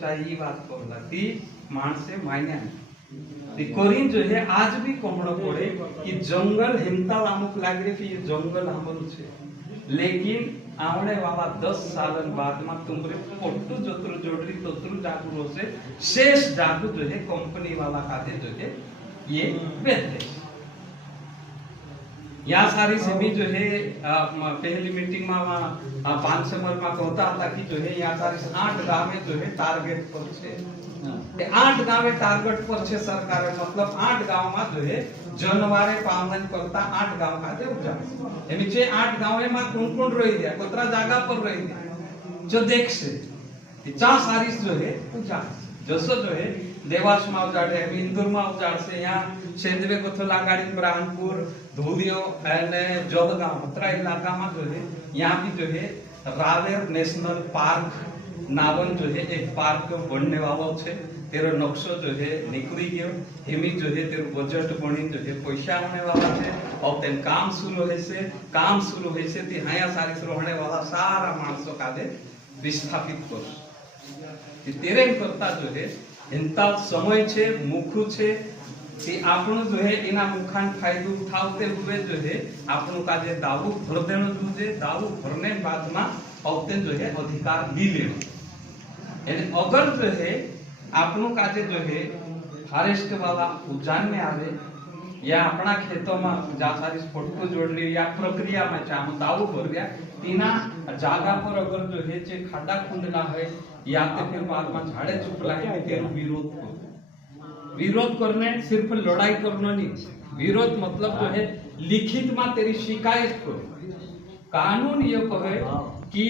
चाहिए बात बोला ती माणसे मान्या ती कोरिन जो है आज भी कोमड़ो पड़े कि जंगल हिमता अमुक लाग रही कि ये जंगल हमरू छे लेकिन आवने वाला 10 साल बाद में तुमरे पोट्टू जोतरु जोड़री तोतरु जागरू से शेष जागू जो है कंपनी वाला खाते जो है ये बेहतर यहाँ सारी सभी जो है पहली मीटिंग में 5 समर में कहता था कि जो है यहाँ सारी 8 गांव में जो है टारगेट पर छे 8 गांव में टारगेट पर छे सरकार मतलब 8 गांव में जो है जनवारे पालन करता 8 गांव का दे उजा एमी छे 8 गांव में कोण रही दिया कोतरा जागा पर रही दिया जो देख से चा सारी जो है उजा जसो जो है देवास में उजाड़े इंदुर में उजाड़ से यहाँ सेंदवे कोथला गाड़ी ब्राह्मणपुर धूलियो અને જોધગાંવ उत्तरा इलाका में जो है यहाँ भी जो है रावेर नेशनल पार्क नावन जो है एक पार्क बनने वाला है तेरो नक्शो जो है निकली गयो हेमी जो है तेरो बजट बनी जो है पैसा आने वाला है और तेन काम शुरू है से ती हाया सारी रहने वाला सारा माणसों कादे विस्थापित कर तेरे करता जो है इंता समय छे मुखू छे कि आपनो जो है इना मुखान फायदो उठावते हुए जो है आपनो काजे दारू भर देनो जुजे दारू भरने बाद में औते जो है अधिकार ली लेनो यानी अगर जो है आपनो काजे जो है फॉरेस्ट वाला उजान में आवे या अपना खेतों में जा सारी फोटो जोड़ ली या प्रक्रिया में चाम दारू भर गया तीना जागा पर अगर जो है जे खाड़ा खुंडला है या तो फिर बाद में झाड़े चुपला है तेरो विरोध करो विरोध करने सिर्फ लड़ाई करना नहीं विरोध मतलब जो है लिखित में तेरी शिकायत करो कानून ये कहे कि